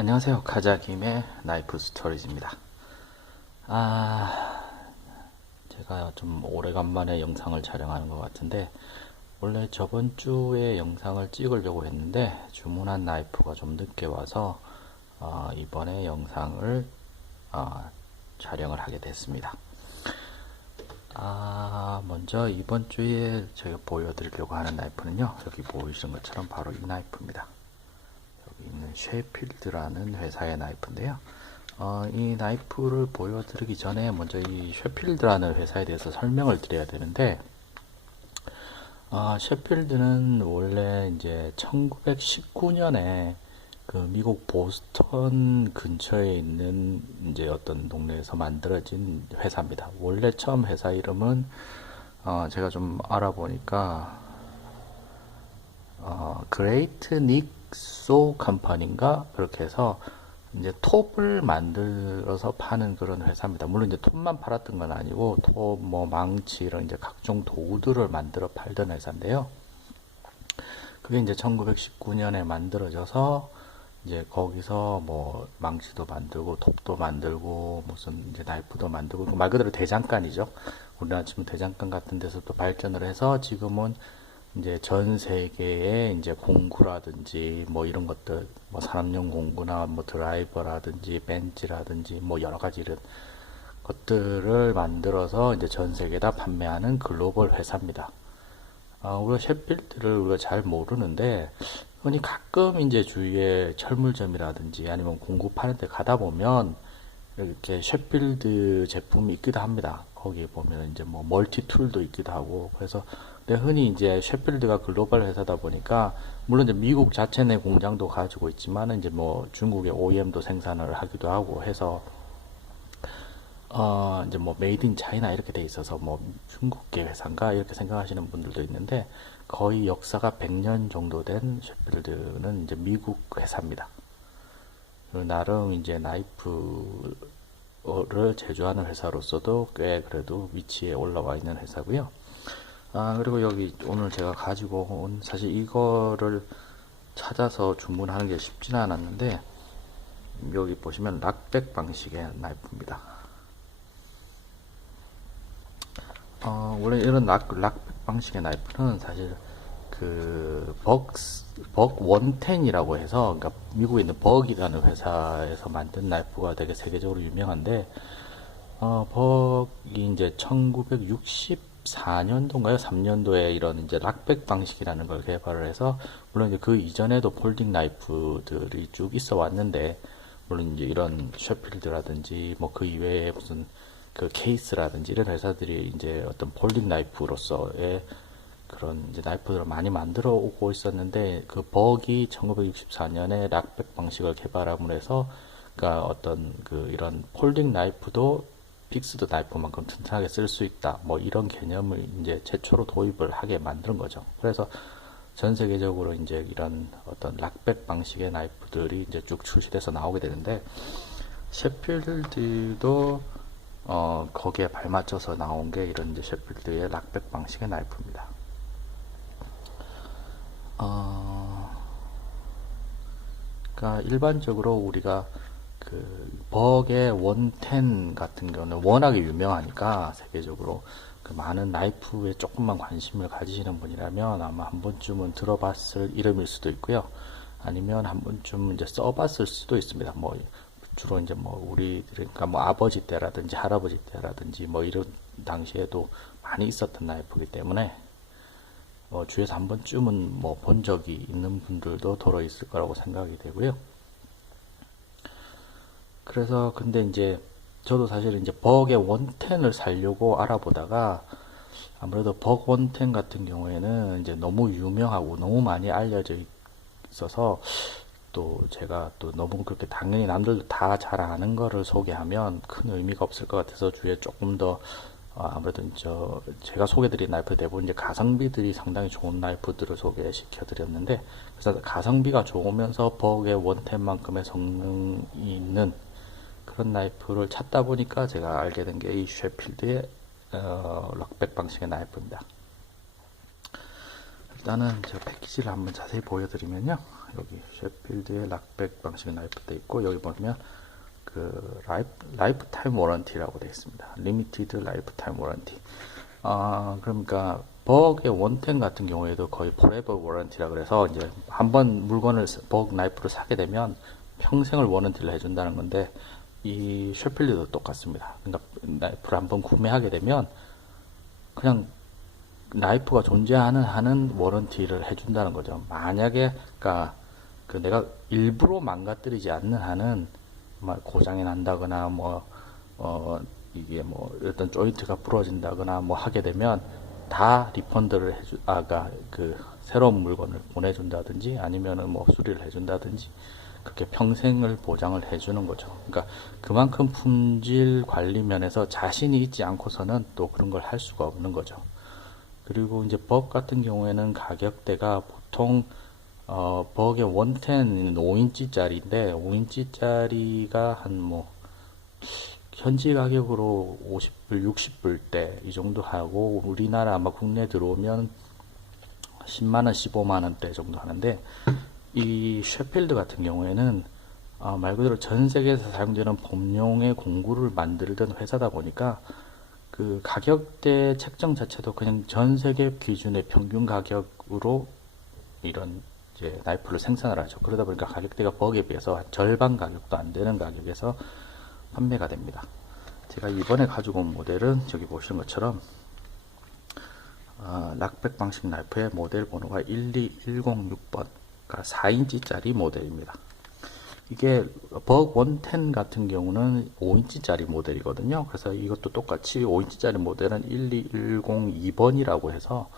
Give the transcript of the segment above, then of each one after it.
안녕하세요. 카자김의 나이프 스토리즈입니다. 제가 좀 오래간만에 영상을 촬영하는 것 같은데, 원래 저번 주에 영상을 찍으려고 했는데, 주문한 나이프가 좀 늦게 와서, 이번에 영상을, 촬영을 하게 됐습니다. 먼저 이번 주에 제가 보여드리려고 하는 나이프는요, 여기 보이시는 것처럼 바로 이 나이프입니다. 여기 있는 쉐필드라는 회사의 나이프인데요. 이 나이프를 보여드리기 전에 먼저 이 쉐필드라는 회사에 대해서 설명을 드려야 되는데, 쉐필드는 원래 이제 1919년에 그 미국 보스턴 근처에 있는 이제 어떤 동네에서 만들어진 회사입니다. 원래 처음 회사 이름은 제가 좀 알아보니까 그레이트 닉소 컴퍼니인가 그렇게 해서 이제 톱을 만들어서 파는 그런 회사입니다. 물론 이제 톱만 팔았던 건 아니고 톱, 뭐 망치 이런 이제 각종 도구들을 만들어 팔던 회사인데요. 그게 이제 1919년에 만들어져서 이제 거기서 뭐 망치도 만들고 톱도 만들고 무슨 이제 나이프도 만들고 말 그대로 대장간이죠. 우리나라 치면 대장간 같은 데서 또 발전을 해서 지금은 이제 전 세계에 이제 공구라든지 뭐 이런 것들 뭐 산업용 공구나 뭐 드라이버라든지 벤치라든지 뭐 여러 가지 이런 것들을 만들어서 이제 전 세계에다 판매하는 글로벌 회사입니다. 우리가 셰필드를 우리가 잘 모르는데 흔히 가끔 이제 주위에 철물점이라든지 아니면 공구 파는 데 가다 보면 이렇게 셰필드 제품이 있기도 합니다. 거기에 보면 이제 뭐 멀티 툴도 있기도 하고 그래서 근데 흔히 이제 셰필드가 글로벌 회사다 보니까 물론 이제 미국 자체 내 공장도 가지고 있지만 이제 뭐 중국의 OEM도 생산을 하기도 하고 해서 이제 뭐 메이드 인 차이나 이렇게 돼 있어서 뭐 중국계 회사인가 이렇게 생각하시는 분들도 있는데 거의 역사가 100년 정도 된 셰필드는 이제 미국 회사입니다. 나름 이제 나이프를 제조하는 회사로서도 꽤 그래도 위치에 올라와 있는 회사고요. 그리고 여기 오늘 제가 가지고 온 사실 이거를 찾아서 주문하는 게 쉽지는 않았는데 여기 보시면 락백 방식의 나이프입니다. 원래 이런 락백 방식의 나이프는 사실 그 벅 원텐이라고 해서 그러니까 미국에 있는 벅이라는 회사에서 만든 나이프가 되게 세계적으로 유명한데 벅이 이제 1964년도인가요? 3년도에 이런 이제 락백 방식이라는 걸 개발을 해서 물론 이제 그 이전에도 폴딩 나이프들이 쭉 있어 왔는데 물론 이제 이런 셰필드라든지 뭐 그 이외에 무슨 그 케이스라든지 이런 회사들이 이제 어떤 폴딩 나이프로서의 그런 이제 나이프들을 많이 만들어 오고 있었는데 그 벅이 1964년에 락백 방식을 개발함으로 해서 그러니까 어떤 그 이런 폴딩 나이프도 픽스드 나이프만큼 튼튼하게 쓸 수 있다 뭐 이런 개념을 이제 최초로 도입을 하게 만든 거죠. 그래서 전 세계적으로 이제 이런 어떤 락백 방식의 나이프들이 이제 쭉 출시돼서 나오게 되는데 셰필드도 거기에 발맞춰서 나온 게 이런 이제 셰필드의 락백 방식의 나이프입니다. 그러니까 일반적으로 우리가 그 벅의 원텐 같은 경우는 워낙에 유명하니까 세계적으로 그 많은 나이프에 조금만 관심을 가지시는 분이라면 아마 한 번쯤은 들어봤을 이름일 수도 있고요. 아니면 한 번쯤 이제 써봤을 수도 있습니다. 뭐 주로 이제 뭐 우리 그러니까 뭐 아버지 때라든지 할아버지 때라든지 뭐 이런 당시에도 많이 있었던 나이프이기 때문에 주위에서 한 번쯤은 뭐 본 적이 있는 분들도 더러 있을 거라고 생각이 되고요. 그래서 근데 이제 저도 사실 이제 벅의 원텐을 사려고 알아보다가 아무래도 벅 원텐 같은 경우에는 이제 너무 유명하고 너무 많이 알려져 있어서 또 제가 또 너무 그렇게 당연히 남들도 다 잘 아는 거를 소개하면 큰 의미가 없을 것 같아서 주위에 조금 더 아무래도 제가 소개드린 나이프 대부분 이제 가성비들이 상당히 좋은 나이프들을 소개시켜 드렸는데 그래서 가성비가 좋으면서 벅의 원텐만큼의 성능이 있는 그런 나이프를 찾다 보니까 제가 알게 된 게 이 쉐필드의 락백 방식의 나이프입니다. 일단은 제가 패키지를 한번 자세히 보여드리면요. 여기 셰필드의 락백 방식 나이프 돼 있고, 여기 보면 그 라이프 타임 워런티라고 되어 있습니다. 리미티드 라이프 타임 워런티. 그러니까 버그의 원텐 같은 경우에도 거의 포레버 워런티라 그래서 이제 한번 물건을 버그 나이프를 사게 되면 평생을 워런티를 해준다는 건데, 이 셰필드도 똑같습니다. 그러니까 나이프를 한번 구매하게 되면 그냥 나이프가 존재하는 한은 워런티를 해준다는 거죠. 만약에 그러니까 그 내가 일부러 망가뜨리지 않는 한은 고장이 난다거나 이게 어떤 조인트가 부러진다거나 하게 되면 다 리펀드를 그 새로운 물건을 보내준다든지 아니면은 수리를 해준다든지 그렇게 평생을 보장을 해주는 거죠. 그러니까 그만큼 품질 관리 면에서 자신이 있지 않고서는 또 그런 걸 할 수가 없는 거죠. 그리고 이제 버그 같은 경우에는 가격대가 보통 버그의 원텐은 5인치짜리인데 5인치짜리가 한 현지 가격으로 50불, 60불대 이 정도 하고, 우리나라 아마 국내 들어오면 10만원, 15만원대 정도 하는데, 이 셰필드 같은 경우에는 말 그대로 전 세계에서 사용되는 범용의 공구를 만들던 회사다 보니까 그 가격대 책정 자체도 그냥 전 세계 기준의 평균 가격으로 이런 이제 나이프를 생산을 하죠. 그러다 보니까 가격대가 버그에 비해서 한 절반 가격도 안 되는 가격에서 판매가 됩니다. 제가 이번에 가지고 온 모델은 저기 보시는 것처럼 락백 방식 나이프의 모델 번호가 12106번, 그러니까 4인치짜리 모델입니다. 이게 버그 110 같은 경우는 5인치짜리 모델이거든요. 그래서 이것도 똑같이 5인치짜리 모델은 12102번이라고 해서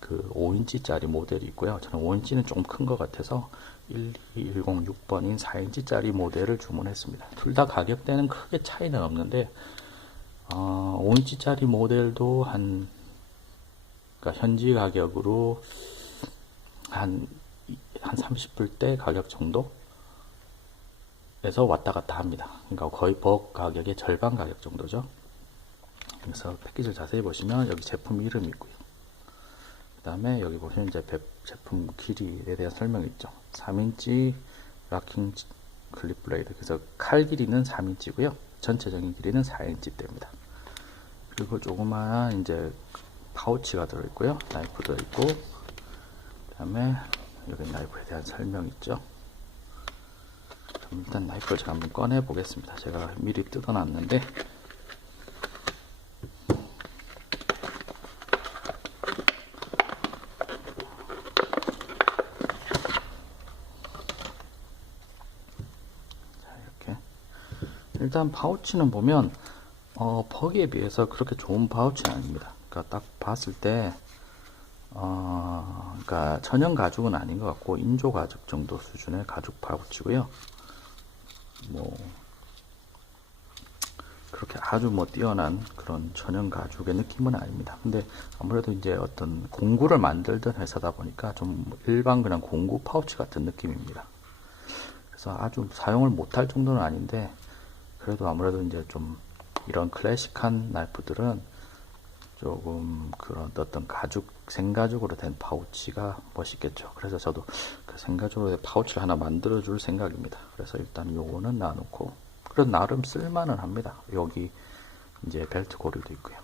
그 5인치짜리 모델이 있고요. 저는 5인치는 좀 큰 것 같아서 12106번인 4인치짜리 모델을 주문했습니다. 둘 다 가격대는 크게 차이는 없는데 5인치짜리 모델도 그러니까 현지 가격으로 한 30불대 가격 정도에서 왔다 갔다 합니다. 그러니까 거의 버그 가격의 절반 가격 정도죠. 그래서 패키지를 자세히 보시면 여기 제품 이름이 있고요. 그 다음에 여기 보시면 이제 제품 길이에 대한 설명이 있죠. 3인치 락킹 클립 블레이드. 그래서 칼 길이는 3인치고요. 전체적인 길이는 4인치대입니다. 그리고 조그마한 이제 파우치가 들어있고요. 나이프 들어있고, 그 다음에 여기 나이프에 대한 설명이 있죠. 그럼 일단 나이프를 제가 한번 꺼내 보겠습니다. 제가 미리 뜯어 놨는데, 일단 파우치는 보면 버기에 비해서 그렇게 좋은 파우치는 아닙니다. 그러니까 딱 봤을 때 그러니까 천연 가죽은 아닌 것 같고 인조 가죽 정도 수준의 가죽 파우치고요. 그렇게 아주 뛰어난 그런 천연 가죽의 느낌은 아닙니다. 근데 아무래도 이제 어떤 공구를 만들던 회사다 보니까 좀 일반 그냥 공구 파우치 같은 느낌입니다. 그래서 아주 사용을 못할 정도는 아닌데, 그래도 아무래도 이제 좀 이런 클래식한 나이프들은 조금 그런 어떤 생가죽으로 된 파우치가 멋있겠죠. 그래서 저도 그 생가죽으로 된 파우치를 하나 만들어 줄 생각입니다. 그래서 일단 요거는 놔놓고, 그래도 나름 쓸만은 합니다. 여기 이제 벨트 고리도 있고요.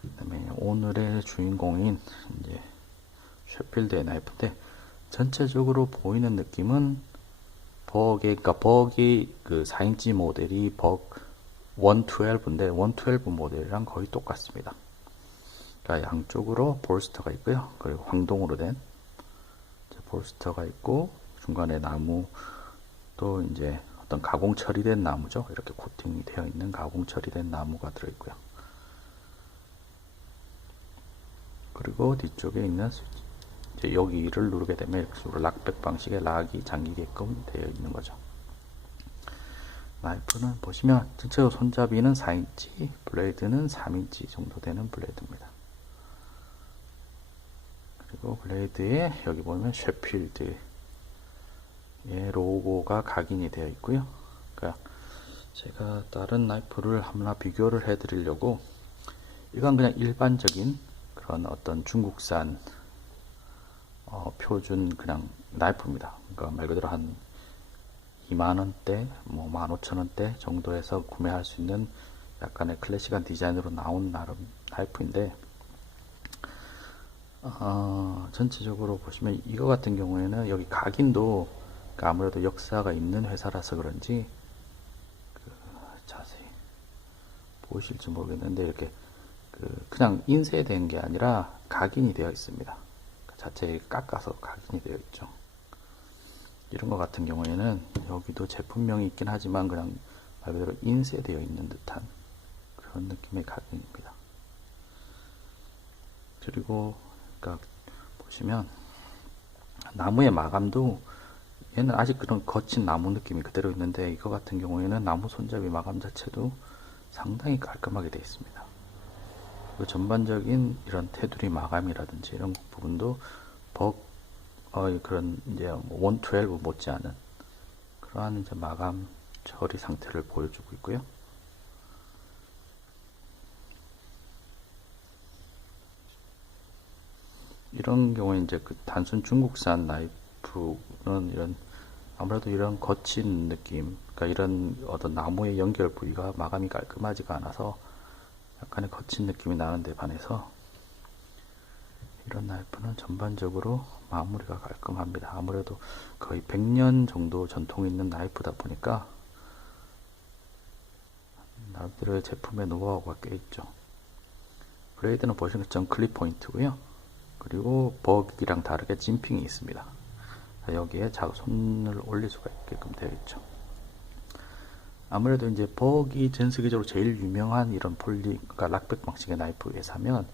그다음에 오늘의 주인공인 이제 셰필드의 나이프인데, 전체적으로 보이는 느낌은 그러니까 버기 그 4인치 모델이 버그 112인데 112 모델이랑 거의 똑같습니다. 그러니까 양쪽으로 볼스터가 있고요. 그리고 황동으로 된 볼스터가 있고, 중간에 나무 또 이제 어떤 가공 처리된 나무죠. 이렇게 코팅이 되어 있는 가공 처리된 나무가 들어있고요. 그리고 뒤쪽에 있는 스위치, 이제 여기를 누르게 되면 이렇게 식으로 락백 방식의 락이 잠기게끔 되어 있는 거죠. 나이프는 보시면 전체적으로 손잡이는 4인치, 블레이드는 3인치 정도 되는 블레이드입니다. 그리고 블레이드에 여기 보면 셰필드의 로고가 각인이 되어 있고요. 그러니까 제가 다른 나이프를 하나 비교를 해 드리려고, 이건 그냥 일반적인 그런 어떤 중국산 풀어준 그냥 나이프입니다. 그러니까 말 그대로 한 2만 원대, 뭐 15,000원대 정도에서 구매할 수 있는 약간의 클래식한 디자인으로 나온 나름 나이프인데, 전체적으로 보시면 이거 같은 경우에는 여기 각인도 그러니까 아무래도 역사가 있는 회사라서 그런지 자세히 보실지 모르겠는데 이렇게 그냥 인쇄된 게 아니라 각인이 되어 있습니다. 자체에 깎아서 각인이 되어 있죠. 이런 것 같은 경우에는 여기도 제품명이 있긴 하지만 그냥 말 그대로 인쇄되어 있는 듯한 그런 느낌의 각인입니다. 그리고 그러니까 보시면 나무의 마감도 얘는 아직 그런 거친 나무 느낌이 그대로 있는데 이거 같은 경우에는 나무 손잡이 마감 자체도 상당히 깔끔하게 되어 있습니다. 그리고 전반적인 이런 테두리 마감이라든지 이런 부분도 그런 이제 112 못지않은 그러한 이제 마감 처리 상태를 보여주고 있고요. 이런 경우에 이제 그 단순 중국산 나이프는 이런 아무래도 이런 거친 느낌, 그러니까 이런 어떤 나무의 연결 부위가 마감이 깔끔하지가 않아서 약간의 거친 느낌이 나는데 반해서 이런 나이프는 전반적으로 마무리가 깔끔합니다. 아무래도 거의 100년 정도 전통이 있는 나이프다 보니까 나름대로의 제품의 노하우가 꽤 있죠. 브레이드는 보시는 것처럼 클립 포인트고요. 그리고 버기랑 다르게 진핑이 있습니다. 여기에 손을 올릴 수가 있게끔 되어 있죠. 아무래도 이제 버기 전 세계적으로 제일 유명한 이런 그러니까 락백 방식의 나이프에 사면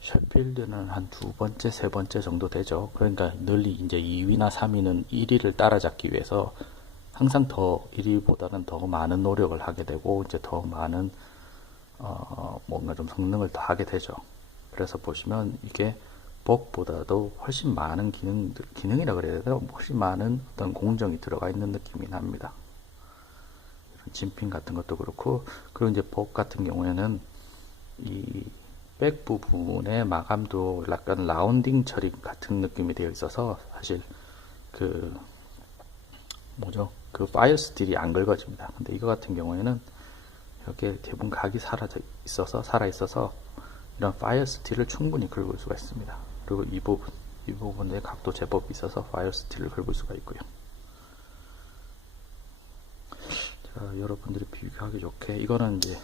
셰필드는 한 두 번째, 세 번째 정도 되죠. 그러니까 늘 이제 2위나 3위는 1위를 따라잡기 위해서 항상 더 1위보다는 더 많은 노력을 하게 되고 이제 더 많은 뭔가 좀 성능을 더 하게 되죠. 그래서 보시면 이게 벅보다도 훨씬 많은 기능이라 그래야 되나? 훨씬 많은 어떤 공정이 들어가 있는 느낌이 납니다. 이런 진핑 같은 것도 그렇고, 그리고 이제 벅 같은 경우에는 이 백 부분의 마감도 약간 라운딩 처리 같은 느낌이 되어 있어서 사실 그 파일 스틸이 안 긁어집니다. 근데 이거 같은 경우에는 여기에 대부분 각이 살아 있어서 이런 파일 스틸을 충분히 긁을 수가 있습니다. 그리고 이 부분의 각도 제법 있어서 파일 스틸을 긁을 수가 있고요. 자, 여러분들이 비교하기 좋게 이거는 이제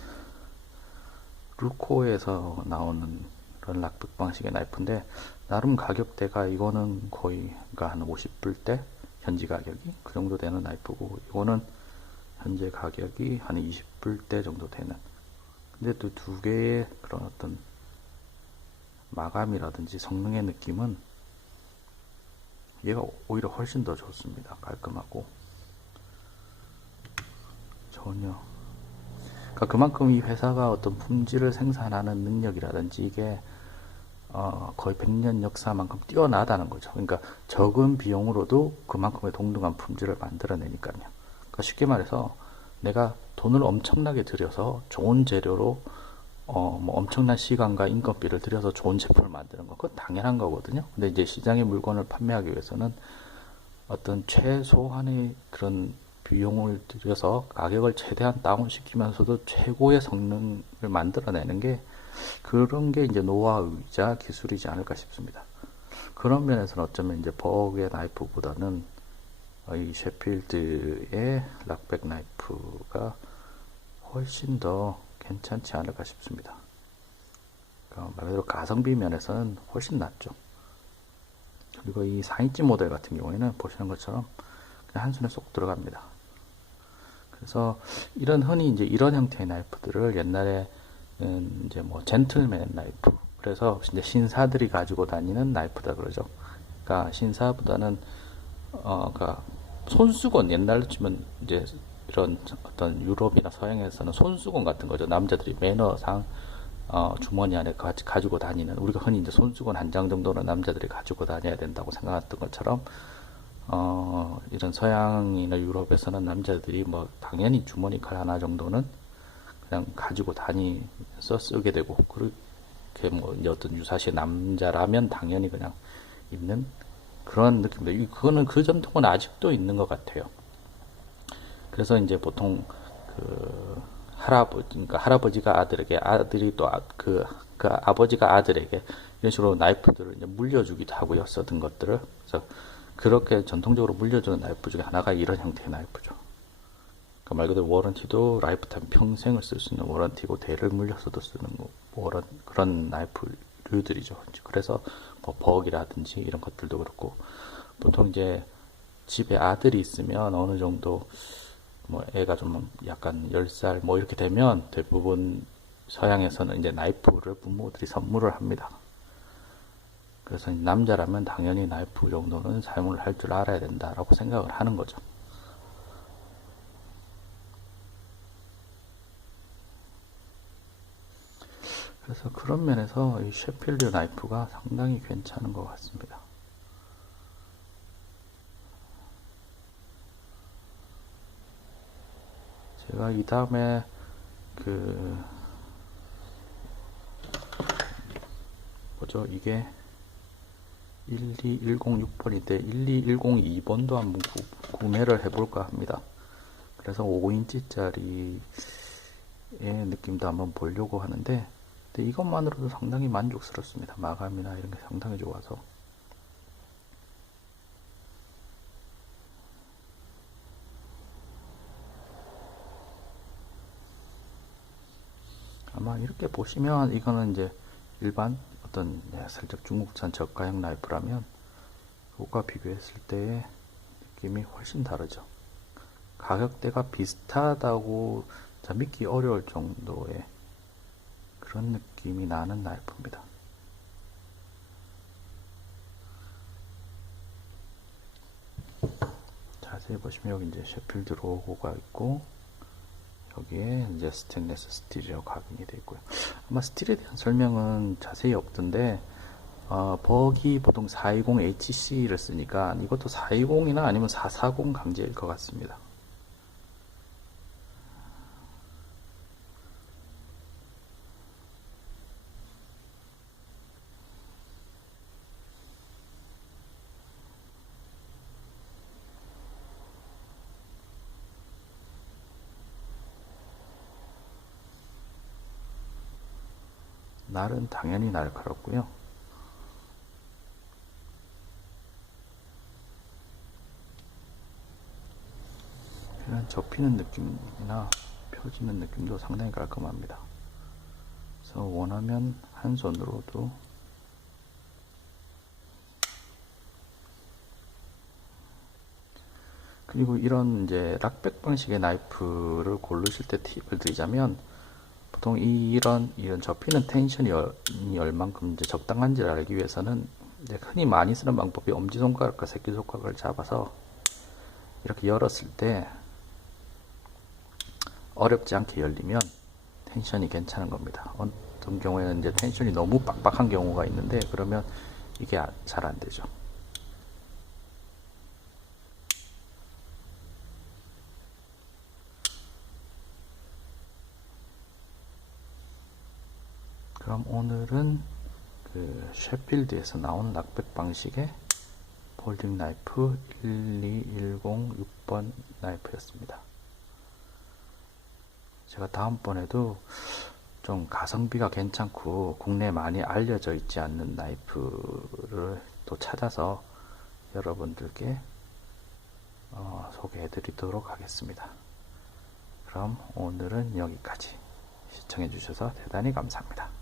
루코에서 나오는 그런 락북 방식의 나이프인데 나름 가격대가 이거는 거의 그러니까 한 50불대 현지 가격이 그 정도 되는 나이프고 이거는 현재 가격이 한 20불대 정도 되는, 근데 또 두 개의 그런 어떤 마감이라든지 성능의 느낌은 얘가 오히려 훨씬 더 좋습니다. 깔끔하고 전혀 그러니까 그만큼 이 회사가 어떤 품질을 생산하는 능력이라든지 이게 거의 100년 역사만큼 뛰어나다는 거죠. 그러니까 적은 비용으로도 그만큼의 동등한 품질을 만들어내니까요. 그러니까 쉽게 말해서 내가 돈을 엄청나게 들여서 좋은 재료로 뭐 엄청난 시간과 인건비를 들여서 좋은 제품을 만드는 거, 그건 당연한 거거든요. 근데 이제 시장의 물건을 판매하기 위해서는 어떤 최소한의 그런 비용을 들여서 가격을 최대한 다운시키면서도 최고의 성능을 만들어내는 게 그런 게 이제 노하우이자 기술이지 않을까 싶습니다. 그런 면에서는 어쩌면 이제 버그의 나이프보다는 이 셰필드의 락백 나이프가 훨씬 더 괜찮지 않을까 싶습니다. 그러니까 말 그대로 가성비 면에서는 훨씬 낫죠. 그리고 이 4인치 모델 같은 경우에는 보시는 것처럼 그냥 한 손에 쏙 들어갑니다. 그래서 흔히 이제 이런 형태의 나이프들을 옛날에 이제 뭐 젠틀맨 나이프, 그래서 이제 신사들이 가지고 다니는 나이프다 그러죠. 그러니까 신사보다는 그러니까 손수건, 옛날로 치면 이제 이런 어떤 유럽이나 서양에서는 손수건 같은 거죠. 남자들이 매너상 주머니 안에 가지고 다니는, 우리가 흔히 이제 손수건 한 장 정도는 남자들이 가지고 다녀야 된다고 생각했던 것처럼 이런 서양이나 유럽에서는 남자들이 뭐 당연히 주머니 칼 하나 정도는 그냥 가지고 다니면서 쓰게 되고, 그렇게 뭐 이제 어떤 유사시 남자라면 당연히 그냥 입는 그런 느낌입니다. 그거는 그 전통은 아직도 있는 것 같아요. 그래서 이제 보통 그 그러니까 할아버지가 아들에게, 아들이 또 그 아버지가 아들에게 이런 식으로 나이프들을 이제 물려주기도 하고요. 쓰던 것들을. 그래서 그렇게 전통적으로 물려주는 나이프 중에 하나가 이런 형태의 나이프죠. 그러니까 말 그대로 워런티도 라이프타임 평생을 쓸 수 있는 워런티고, 대를 물려서도 쓰는 그런 나이프류들이죠. 그래서 뭐 버기라든지 이런 것들도 그렇고, 보통 이제 집에 아들이 있으면 어느 정도 뭐 애가 좀 약간 10살 뭐 이렇게 되면 대부분 서양에서는 이제 나이프를 부모들이 선물을 합니다. 그래서 남자라면 당연히 나이프 정도는 사용을 할 줄 알아야 된다라고 생각을 하는 거죠. 그래서 그런 면에서 이 셰필드 나이프가 상당히 괜찮은 것 같습니다. 제가 이 다음에 그 뭐죠, 이게 12106번인데 12102번도 한번 구매를 해볼까 합니다. 그래서 5인치짜리의 느낌도 한번 보려고 하는데, 근데 이것만으로도 상당히 만족스럽습니다. 마감이나 이런 게 상당히 좋아서. 아마 이렇게 보시면 이거는 이제 일반 어떤 살짝 중국산 저가형 나이프라면 그것과 비교했을 때의 느낌이 훨씬 다르죠. 가격대가 비슷하다고 믿기 어려울 정도의 그런 느낌이 나는 나이프입니다. 자세히 보시면 여기 이제 셰필드 로고가 있고, 여기에 이제 스테인리스 스틸이라고 각인이 되어 있고요. 아마 스틸에 대한 설명은 자세히 없던데, 버기 보통 420HC를 쓰니까 이것도 420이나 아니면 440 강제일 것 같습니다. 날은 당연히 날카롭고요. 그냥 접히는 느낌이나 펴지는 느낌도 상당히 깔끔합니다. 그래서 원하면 한 손으로도, 그리고 이런 이제 락백 방식의 나이프를 고르실 때 팁을 드리자면, 보통 이런 접히는 텐션이 얼만큼 이제 적당한지를 알기 위해서는 이제 흔히 많이 쓰는 방법이 엄지손가락과 새끼손가락을 잡아서 이렇게 열었을 때 어렵지 않게 열리면 텐션이 괜찮은 겁니다. 어떤 경우에는 이제 텐션이 너무 빡빡한 경우가 있는데, 그러면 이게 잘 안 되죠. 그럼 오늘은 그 셰필드에서 나온 락백 방식의 폴딩 나이프 12106번 나이프였습니다. 제가 다음번에도 좀 가성비가 괜찮고 국내에 많이 알려져 있지 않는 나이프를 또 찾아서 여러분들께 소개해 드리도록 하겠습니다. 그럼 오늘은 여기까지. 시청해 주셔서 대단히 감사합니다.